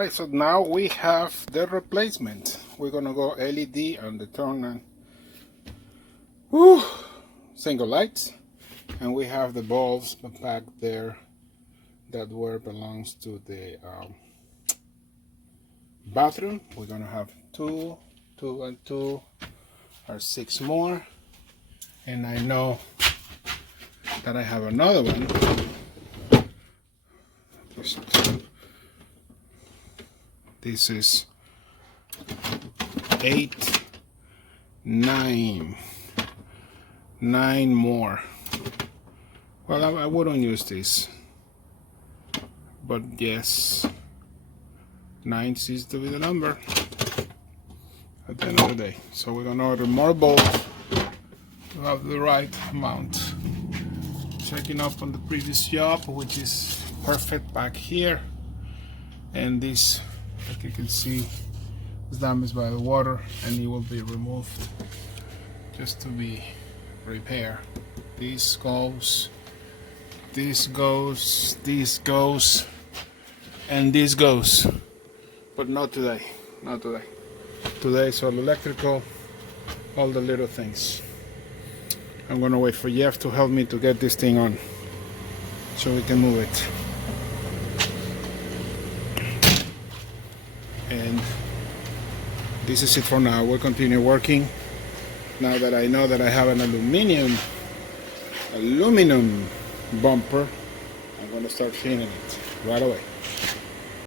Alright, so now we have the replacement. We're gonna go LED on the turn on single lights, and we have the bulbs back there that belongs to the bathroom. We're gonna have two and two, or 6 more, and I know that I have another one. This is 8, 9 more. Well, I wouldn't use this, but yes, 9 seems to be the number at the end of the day. So we're gonna order more bulbs to have the right amount. Checking up on the previous job, which is perfect back here, and this, like you can see, is damaged by the water, and it will be removed just to be repaired. This goes, this goes, this goes, and this goes, but not today. Not today. Today it's all electrical, all the little things. I'm gonna wait for Jeff to help me to get this thing on so we can move it. And this is it for now. We'll continue working now that I know that I have an aluminum bumper. I'm going to start cleaning it right away.